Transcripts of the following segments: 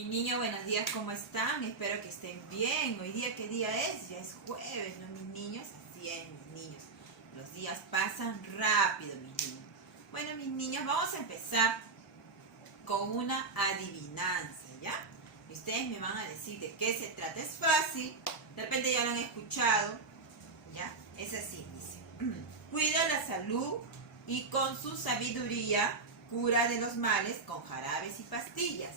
Mis niños, buenos días, ¿cómo están? Espero que estén bien. Hoy día, ¿qué día es? Ya es jueves, ¿no, mis niños? Así es, mis niños. Los días pasan rápido, mis niños. Bueno, mis niños, vamos a empezar con una adivinanza, ¿ya? Y ustedes me van a decir de qué se trata. Es fácil, de repente ya lo han escuchado, ¿ya? Es así, dice. Cuida la salud y con su sabiduría cura de los males con jarabes y pastillas.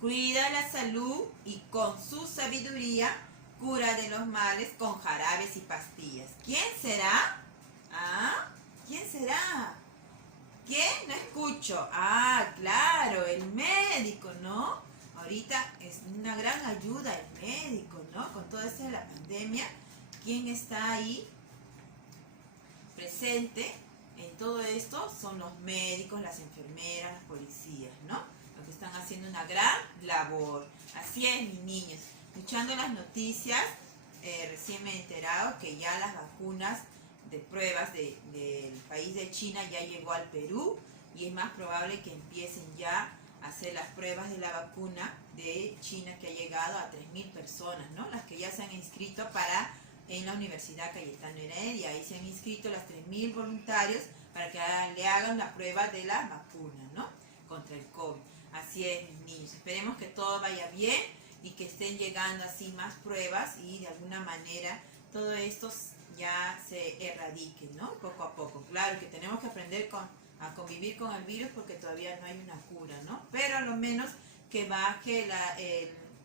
Cuida la salud y con su sabiduría cura de los males con jarabes y pastillas. ¿Quién será? ¿Ah? ¿Quién será? ¿Quién? No escucho. Ah, claro, el médico, ¿no? Ahorita es una gran ayuda el médico, ¿no? Con todo esto de la pandemia, ¿quién está ahí presente en todo esto? Son los médicos, las enfermeras, las policías, ¿no? Los que están haciendo una gran labor. Así es, mis niños. Escuchando las noticias, recién me he enterado que ya las vacunas de pruebas del país de China ya llegó al Perú y es más probable que empiecen ya a hacer las pruebas de la vacuna de China que ha llegado a 3.000 personas, ¿no? Las que ya se han inscrito en la Universidad Cayetano Heredia. Ahí se han inscrito las 3.000 voluntarios para que le hagan la prueba de la vacuna, ¿no? Contra el COVID. Así es, mis niños. Esperemos que todo vaya bien y que estén llegando así más pruebas y de alguna manera todo esto ya se erradique, ¿no? Poco a poco. Claro que tenemos que aprender a convivir con el virus porque todavía no hay una cura, ¿no? Pero a lo menos que baje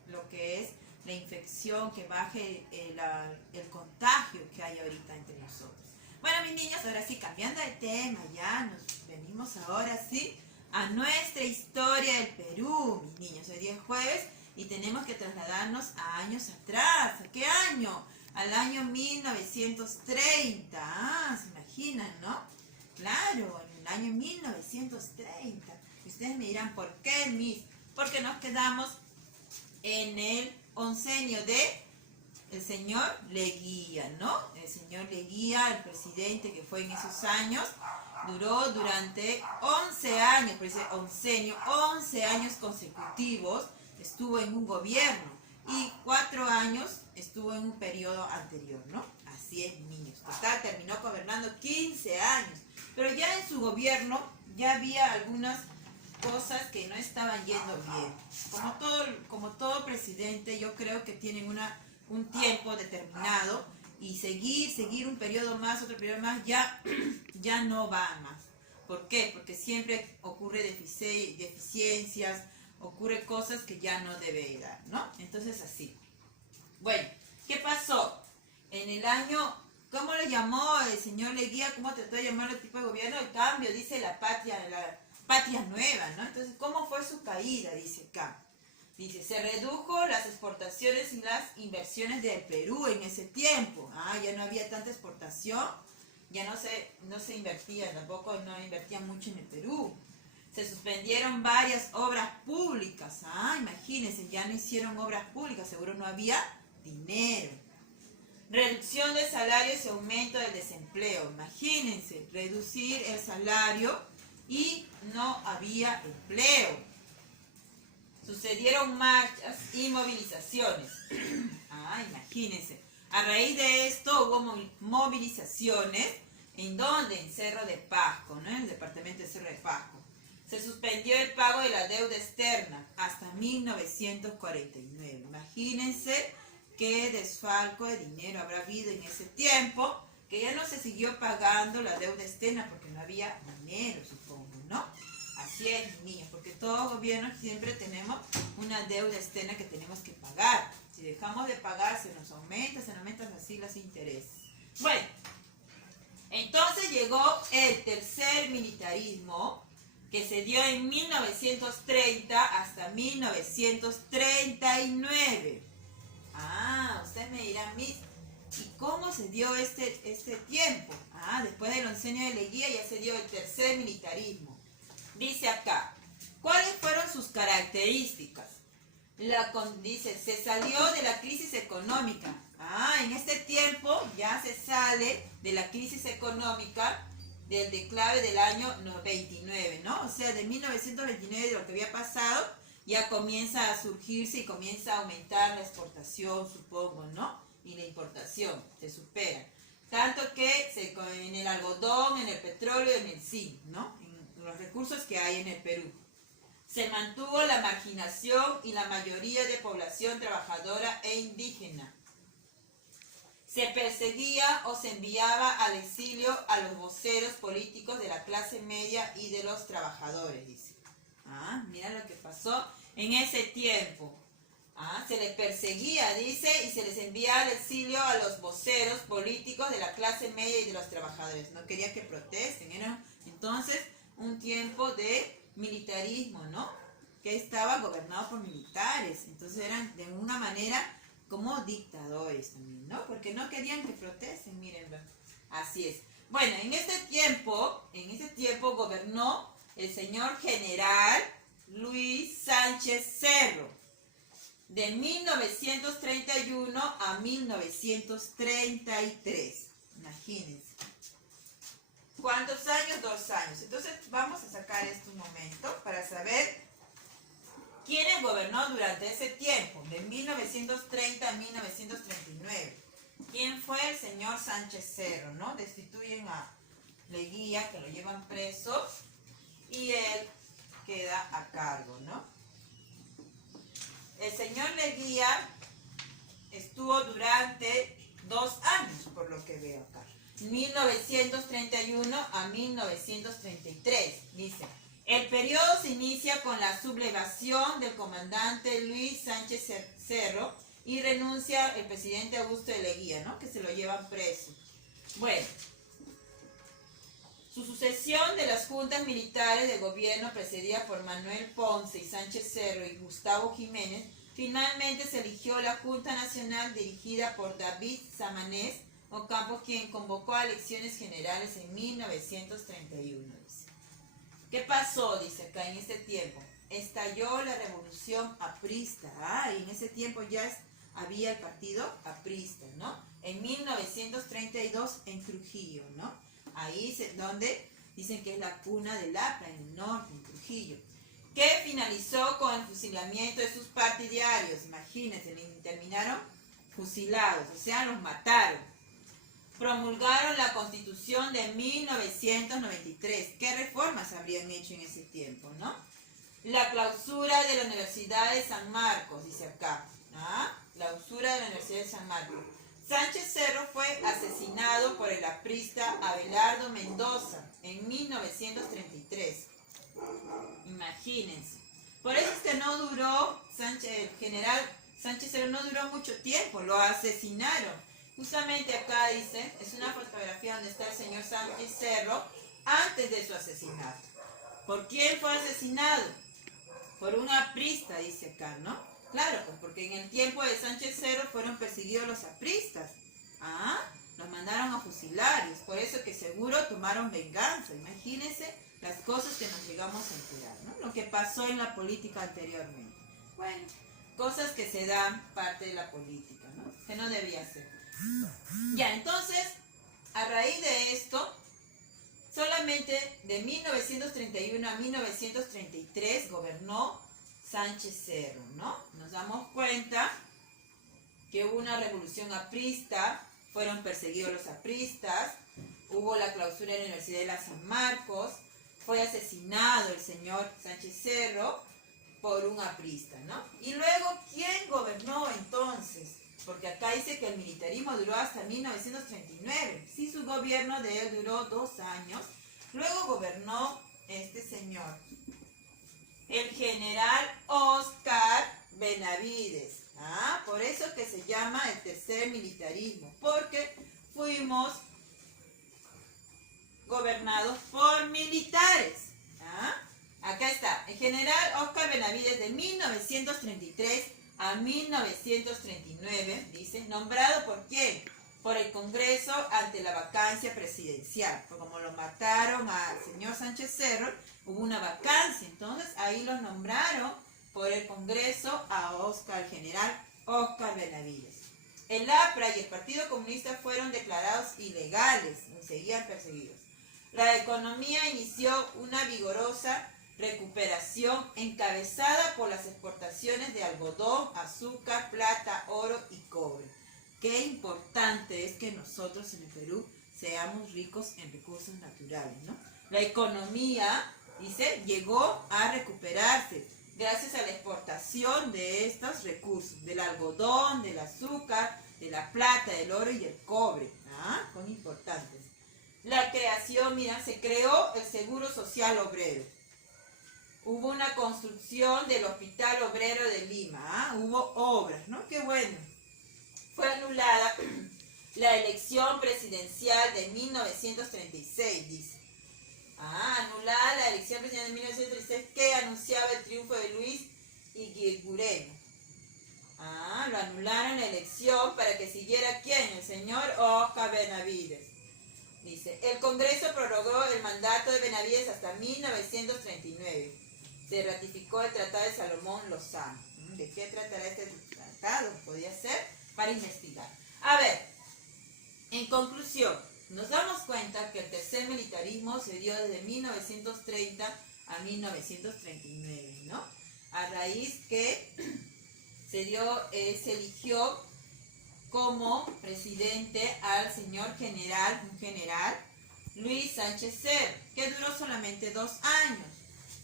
lo que es la infección, que baje el contagio que hay ahorita entre nosotros. Bueno, mis niños, ahora sí, cambiando de tema, ya nos venimos ahora sí a nuestra historia del Perú, mis niños. Hoy día es jueves y tenemos que trasladarnos a años atrás. ¿A qué año? Al año 1930. Ah, se imaginan, ¿no? Claro, en el año 1930. Y ustedes me dirán, ¿por qué, Miss? Porque nos quedamos en el oncenio de el señor Leguía, ¿no? El señor Leguía, el presidente que fue en esos años, duró durante 11 años, por eso oncenio, 11 años consecutivos estuvo en un gobierno y 4 años estuvo en un periodo anterior, ¿no? Así es, niños. Total, terminó gobernando 15 años, pero ya en su gobierno ya había algunas cosas que no estaban yendo bien. Como todo presidente, yo creo que tienen un tiempo determinado y seguir un periodo más, otro periodo más, ya no va más. ¿Por qué? Porque siempre ocurre deficiencias, ocurre cosas que ya no debe dar, ¿no? Entonces así. Bueno, ¿qué pasó? En el año, ¿cómo le llamó el señor Leguía? ¿Cómo trató de llamar el tipo de gobierno? El cambio, dice la patria nueva, ¿no? Entonces, ¿cómo fue su caída? Dice acá. Dice, se redujo las exportaciones y las inversiones del Perú en ese tiempo. Ah, ya no había tanta exportación, ya no se invertía, tampoco no invertían mucho en el Perú. Se suspendieron varias obras públicas. Ah, imagínense, ya no hicieron obras públicas, seguro no había dinero. Reducción de salarios y aumento del desempleo. Imagínense, reducir el salario y no había empleo. Sucedieron marchas y movilizaciones. Ah, imagínense. A raíz de esto hubo movilizaciones en donde, en Cerro de Pasco, ¿no? En el departamento de Cerro de Pasco. Se suspendió el pago de la deuda externa hasta 1949. Imagínense qué desfalco de dinero habrá habido en ese tiempo, que ya no se siguió pagando la deuda externa porque no había dinero, supongo, ¿no? Así es, niños, porque todos gobiernos siempre tenemos una deuda externa que tenemos que pagar. Si dejamos de pagar, se nos aumentan así los intereses. Bueno, entonces llegó el tercer militarismo, que se dio en 1930 hasta 1939. Ah, ustedes me dirán, Miss, ¿y cómo se dio este tiempo? Ah, después del oncenio de Leguía ya se dio el tercer militarismo. Dice acá, ¿cuáles fueron sus características? Dice, se salió de la crisis económica. Ah, en este tiempo ya se sale de la crisis económica del declave del año 29, ¿no? O sea, de 1929, de lo que había pasado, ya comienza a surgirse y comienza a aumentar la exportación, supongo, ¿no? Y la importación se supera. Tanto que en el algodón, en el petróleo, en el zinc, ¿no? En los recursos que hay en el Perú. Se mantuvo la marginación y la mayoría de población trabajadora e indígena. Se perseguía o se enviaba al exilio a los voceros políticos de la clase media y de los trabajadores, dice. Mira lo que pasó en ese tiempo. Se les perseguía, dice, y se les enviaba al exilio a los voceros políticos de la clase media y de los trabajadores. No quería que protesten. Era entonces un tiempo de militarismo, ¿no? Que estaba gobernado por militares. Entonces eran de una manera como dictadores también, ¿no? Porque no querían que protesten, miren, así es. Bueno, en este tiempo gobernó el señor general Luis Sánchez Cerro, de 1931 a 1933. Imagínense. ¿Cuántos años? 2 años. Entonces vamos a sacar esto un momento para saber quiénes gobernó durante ese tiempo, de 1930 a 1939. ¿Quién fue el señor Sánchez Cerro, no? Destituyen a Leguía, que lo llevan preso, y él queda a cargo, ¿no? El señor Leguía estuvo durante 2 años, por lo que veo acá. 1931 a 1933, dice. El periodo se inicia con la sublevación del comandante Luis Sánchez Cerro y renuncia el presidente Augusto de Leguía, ¿no? Que se lo llevan preso. Bueno, su sucesión de las juntas militares de gobierno precedida por Manuel Ponce y Sánchez Cerro y Gustavo Jiménez, finalmente se eligió la Junta Nacional dirigida por David Samanez Ocampo, quien convocó a elecciones generales en 1931. ¿Qué pasó? Dice acá en este tiempo. Estalló la revolución aprista. Y en ese tiempo ya había el partido aprista, ¿no? En 1932 en Trujillo, ¿no? Ahí es donde dicen que es la cuna del APRA, en el norte, en Trujillo. Que finalizó con el fusilamiento de sus partidarios. Imagínense, terminaron fusilados, o sea, los mataron. Promulgaron la Constitución de 1993. ¿Qué reformas habrían hecho en ese tiempo, no? La clausura de la Universidad de San Marcos, dice acá. Clausura de la Universidad de San Marcos. Sánchez Cerro fue asesinado por el aprista Abelardo Mendoza en 1933. Imagínense. Por eso es que no duró, el general Sánchez Cerro no duró mucho tiempo, lo asesinaron. Justamente acá dice, es una fotografía donde está el señor Sánchez Cerro antes de su asesinato. ¿Por quién fue asesinado? Por un aprista, dice acá, ¿no? Claro, pues porque en el tiempo de Sánchez Cerro fueron perseguidos los apristas. Los mandaron a fusilar y es por eso que seguro tomaron venganza. Imagínense las cosas que nos llegamos a enterar, ¿no? Lo que pasó en la política anteriormente. Bueno, cosas que se dan parte de la política, ¿no? Que no debía ser. Ya, entonces, a raíz de esto, solamente de 1931 a 1933 gobernó Sánchez Cerro, ¿no? Nos damos cuenta que hubo una revolución aprista, fueron perseguidos los apristas, hubo la clausura de la Universidad de San Marcos, fue asesinado el señor Sánchez Cerro por un aprista, ¿no? Y luego, ¿quién gobernó entonces? Porque acá dice que el militarismo duró hasta 1939. Sí, su gobierno de él duró 2 años. Luego gobernó este señor, el general Oscar Benavides. Por eso que se llama el tercer militarismo, porque fuimos gobernados por militares. Acá está, el general Oscar Benavides de 1933 a 1939, dice, nombrado por quién? Por el Congreso ante la vacancia presidencial. Porque como lo mataron al señor Sánchez Cerro, hubo una vacancia, entonces ahí lo nombraron por el Congreso al general Oscar Benavides. El APRA y el Partido Comunista fueron declarados ilegales y seguían perseguidos. La economía inició una vigorosa recuperación encabezada por las exportaciones de algodón, azúcar, plata, oro y cobre. Qué importante es que nosotros en el Perú seamos ricos en recursos naturales, ¿no? La economía, dice, llegó a recuperarse gracias a la exportación de estos recursos, del algodón, del azúcar, de la plata, del oro y del cobre. Son importantes. La creación, mira, se creó el Seguro Social Obrero. Hubo una construcción del Hospital Obrero de Lima. Hubo obras, ¿no? Qué bueno. Fue anulada la elección presidencial de 1936, dice. Anulada la elección presidencial de 1936 que anunciaba el triunfo de Luis Iguirguren. Lo anularon la elección para que siguiera ¿quién? El señor Oscar Benavides. Dice, el Congreso prorrogó el mandato de Benavides hasta 1939. Se ratificó el Tratado de Salomón Lozano. ¿De qué tratará este tratado? Podría ser para investigar. A ver, en conclusión, nos damos cuenta que el tercer militarismo se dio desde 1930 a 1939, ¿no? A raíz que se eligió como presidente al señor un general, Luis Sánchez Cerro, que duró solamente 2 años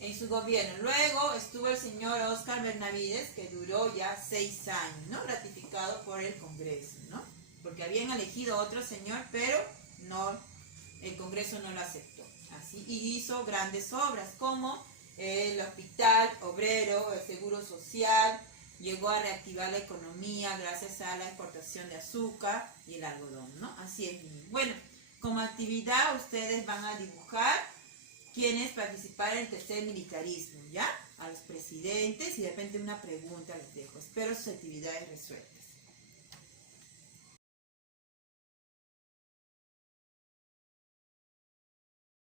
en su gobierno. Luego estuvo el señor Oscar Benavides, que duró ya 6 años, ¿no? Ratificado por el Congreso, ¿no? Porque habían elegido otro señor, pero no, el Congreso no lo aceptó. Así, y hizo grandes obras como el Hospital Obrero, el Seguro Social. Llegó a reactivar la economía gracias a la exportación de azúcar y el algodón, ¿no? Así es. Bueno, como actividad ustedes van a dibujar quienes participaron en el tercer militarismo, ¿ya? A los presidentes y de repente una pregunta les dejo. Espero sus actividades resueltas.